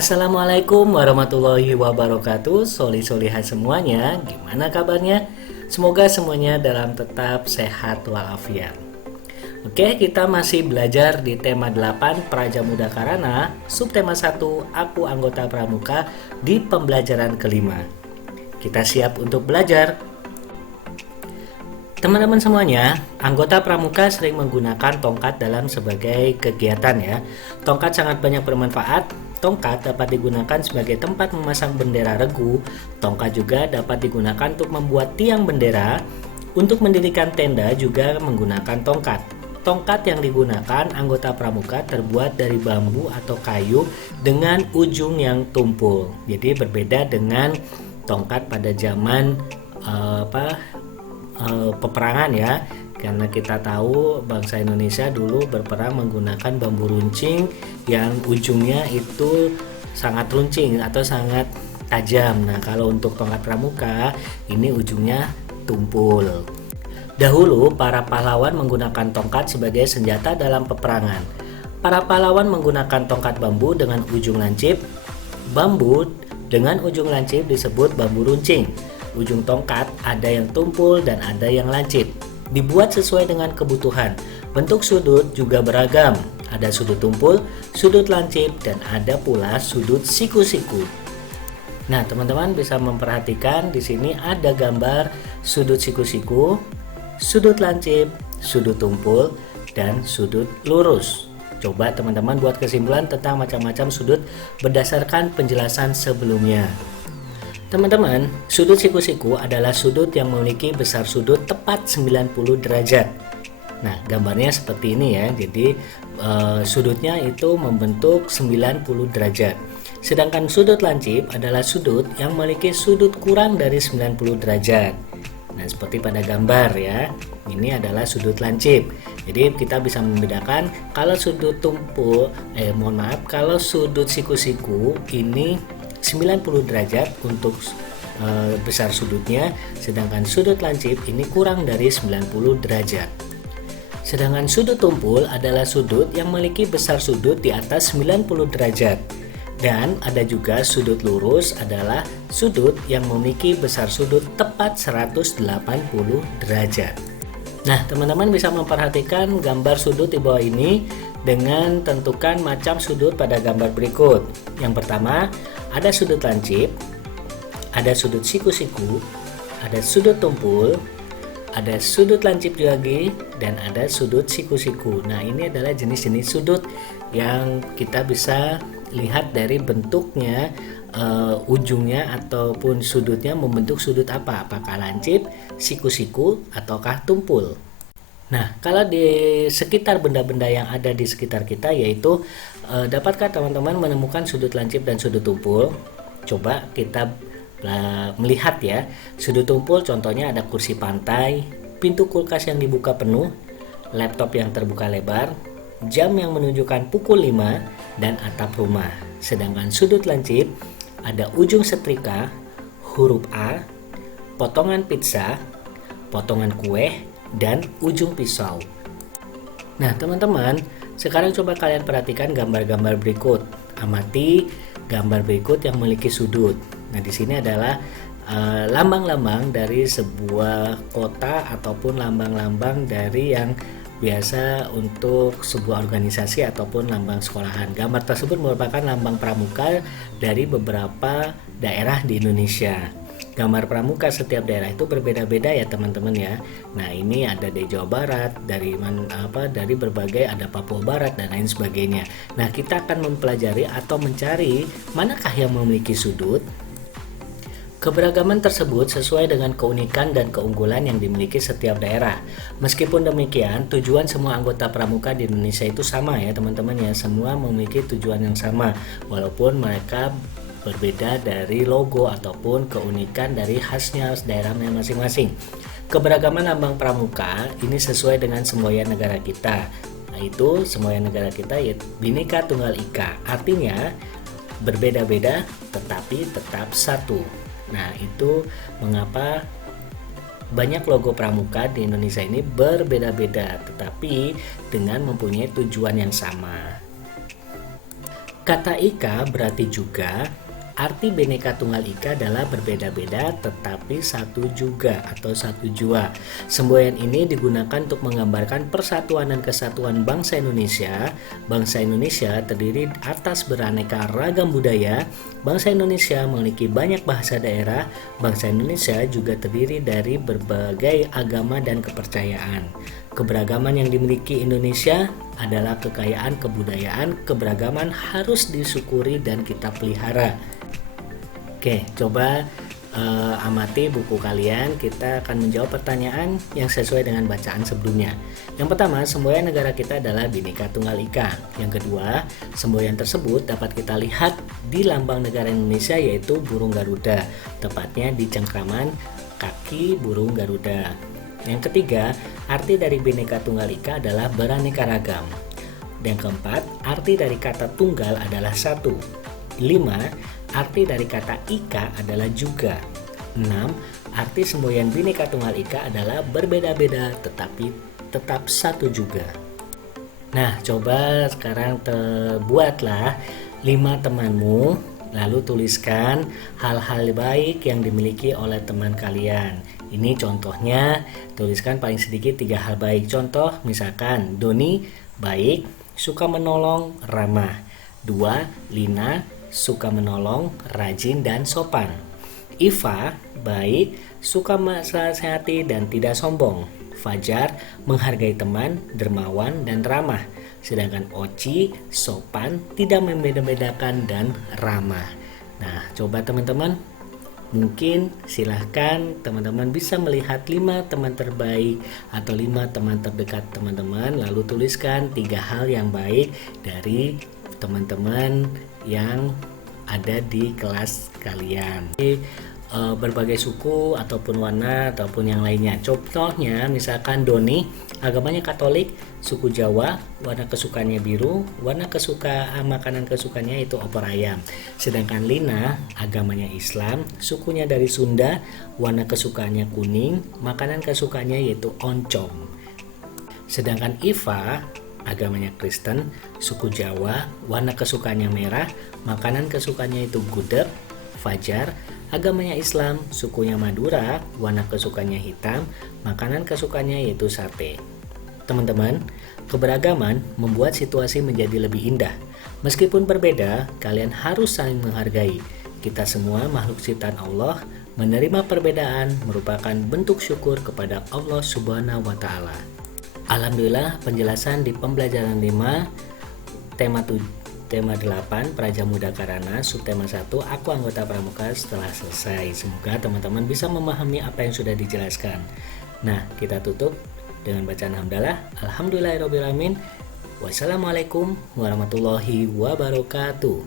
Assalamualaikum warahmatullahi wabarakatuh. Soli-solihah semuanya, gimana kabarnya? Semoga semuanya dalam tetap sehat walafiat. Oke, kita masih belajar di tema 8 Praja Muda Karana, subtema 1 Aku Anggota Pramuka di pembelajaran kelima. Kita siap untuk belajar? Teman-teman semuanya, anggota pramuka sering menggunakan tongkat dalam sebagai kegiatan ya. Tongkat sangat banyak bermanfaat. Tongkat dapat digunakan sebagai tempat memasang bendera regu. Tongkat juga dapat digunakan untuk membuat tiang bendera. Untuk mendirikan tenda juga menggunakan tongkat. Tongkat yang digunakan anggota pramuka terbuat dari bambu atau kayu dengan ujung yang tumpul. Jadi berbeda dengan tongkat pada zaman peperangan ya, karena kita tahu bangsa Indonesia dulu berperang menggunakan bambu runcing yang ujungnya itu sangat runcing atau sangat tajam. Nah, kalau untuk tongkat pramuka ini ujungnya tumpul. Dahulu para pahlawan menggunakan tongkat sebagai senjata dalam peperangan. Para pahlawan menggunakan tongkat bambu dengan ujung lancip. Bambu dengan ujung lancip disebut bambu runcing. Ujung tongkat ada yang tumpul dan ada yang lancip. Dibuat sesuai dengan kebutuhan. Bentuk sudut juga beragam. Ada sudut tumpul, sudut lancip, dan ada pula sudut siku-siku. Nah, teman-teman bisa memperhatikan di sini ada gambar sudut siku-siku, sudut lancip, sudut tumpul, dan sudut lurus. Coba teman-teman buat kesimpulan tentang macam-macam sudut berdasarkan penjelasan sebelumnya. Teman-teman, sudut siku-siku adalah sudut yang memiliki besar sudut tepat 90 derajat. Nah, gambarnya seperti ini ya. Jadi sudutnya itu membentuk 90 derajat. Sedangkan sudut lancip adalah sudut yang memiliki sudut kurang dari 90 derajat. Nah, seperti pada gambar ya. Ini adalah sudut lancip. Jadi kita bisa membedakan kalau sudut kalau sudut siku-siku ini 90 derajat untuk besar sudutnya, sedangkan sudut lancip ini kurang dari 90 derajat. Sedangkan sudut tumpul adalah sudut yang memiliki besar sudut di atas 90 derajat. Dan ada juga sudut lurus adalah sudut yang memiliki besar sudut tepat 180 derajat. Nah, teman-teman bisa memperhatikan gambar sudut di bawah ini dengan tentukan macam sudut pada gambar berikut. Yang pertama, ada sudut lancip, ada sudut siku-siku, ada sudut tumpul, ada sudut lancip lagi, dan ada sudut siku-siku. Nah, ini adalah jenis-jenis sudut yang kita bisa lihat dari bentuknya, ujungnya ataupun sudutnya membentuk sudut apa? Apakah lancip, siku-siku, ataukah tumpul? Nah, kalau di sekitar benda-benda yang ada di sekitar kita, yaitu dapatkah teman-teman menemukan sudut lancip dan sudut tumpul? Coba kita melihat ya. Sudut tumpul contohnya ada kursi pantai, pintu kulkas yang dibuka penuh, laptop yang terbuka lebar, jam yang menunjukkan pukul 5, dan atap rumah. Sedangkan sudut lancip ada ujung setrika, huruf A, potongan pizza, potongan kue, dan ujung pisau. Nah, teman-teman, sekarang coba kalian perhatikan gambar-gambar berikut. Amati gambar berikut yang memiliki sudut. Nah, di sini adalah lambang-lambang dari sebuah kota ataupun lambang-lambang dari yang biasa untuk sebuah organisasi ataupun lambang sekolahan. Gambar tersebut merupakan lambang pramuka dari beberapa daerah di Indonesia. Gambar pramuka setiap daerah itu berbeda-beda ya teman-teman ya. Nah, ini ada di Jawa Barat, dari berbagai, ada Papua Barat dan lain sebagainya. Nah, kita akan mempelajari atau mencari manakah yang memiliki sudut. Keberagaman tersebut sesuai dengan keunikan dan keunggulan yang dimiliki setiap daerah. Meskipun demikian, tujuan semua anggota pramuka di Indonesia itu sama ya teman-teman ya. Semua memiliki tujuan yang sama, walaupun mereka berbeda dari logo ataupun keunikan dari khasnya daerah masing-masing. Keberagaman lambang pramuka ini sesuai dengan semboyan negara kita. Yaitu semboyan negara kita yaitu Bhinneka Tunggal Ika. Artinya berbeda-beda tetapi tetap satu. Nah, itu mengapa banyak logo pramuka di Indonesia ini berbeda-beda tetapi dengan mempunyai tujuan yang sama. Kata ika berarti juga. Arti Bhinneka Tunggal Ika adalah berbeda-beda tetapi satu juga atau satu jua. Semboyan ini digunakan untuk menggambarkan persatuan dan kesatuan bangsa Indonesia. Bangsa Indonesia terdiri atas beraneka ragam budaya. Bangsa Indonesia memiliki banyak bahasa daerah. Bangsa Indonesia juga terdiri dari berbagai agama dan kepercayaan. Keberagaman yang dimiliki Indonesia adalah kekayaan kebudayaan. Keberagaman harus disyukuri dan kita pelihara. Oke, coba amati buku kalian. Kita akan menjawab pertanyaan yang sesuai dengan bacaan sebelumnya. Yang pertama, semboyan negara kita adalah Bhinneka Tunggal Ika. Yang kedua, semboyan tersebut dapat kita lihat di lambang negara Indonesia, yaitu burung Garuda, tepatnya di cengkraman kaki burung Garuda. Yang ketiga, arti dari Bhinneka Tunggal Ika adalah beraneka ragam. Yang keempat, arti dari kata tunggal adalah satu. 5. Arti dari kata ika adalah juga. 6. Arti semboyan Bhinneka Tunggal Ika adalah berbeda-beda tetapi tetap satu juga. Nah, coba sekarang buatlah 5 temanmu, lalu tuliskan hal-hal baik yang dimiliki oleh teman kalian. Ini contohnya, tuliskan paling sedikit 3 hal baik. Contoh, misalkan Doni baik, suka menolong, ramah. 2. Lina suka menolong, rajin dan sopan. Iva baik, suka menasihati dan tidak sombong. Fajar menghargai teman, dermawan dan ramah. Sedangkan Oci sopan, tidak membeda-bedakan dan ramah. Nah, coba teman-teman, mungkin silahkan teman-teman bisa melihat 5 teman terbaik atau 5 teman terdekat teman-teman, lalu tuliskan 3 hal yang baik dari teman-teman yang ada di kelas kalian. Berbagai suku ataupun warna ataupun yang lainnya. Contohnya misalkan Doni agamanya Katolik, suku Jawa, warna kesukaannya biru, warna makanan kesukaannya itu opor ayam. Sedangkan Lina agamanya Islam, sukunya dari Sunda, warna kesukaannya kuning, makanan kesukaannya yaitu oncom. Sedangkan Iva agamanya Kristen, suku Jawa, warna kesukaannya merah, makanan kesukaannya itu gudeg. Fajar agamanya Islam, sukunya Madura, warna kesukaannya hitam, makanan kesukaannya yaitu sate. Teman-teman, keberagaman membuat situasi menjadi lebih indah. Meskipun berbeda, kalian harus saling menghargai. Kita semua makhluk ciptaan Allah. Menerima perbedaan merupakan bentuk syukur kepada Allah Subhanahu wa Ta'ala. Alhamdulillah, penjelasan di pembelajaran 5 tema 8 Praja Muda Karana subtema 1 aku anggota pramuka telah selesai. Semoga teman-teman bisa memahami apa yang sudah dijelaskan. Nah, kita tutup dengan bacaan hamdalah. Alhamdulillahirobbilalamin. Wassalamualaikum warahmatullahi wabarakatuh.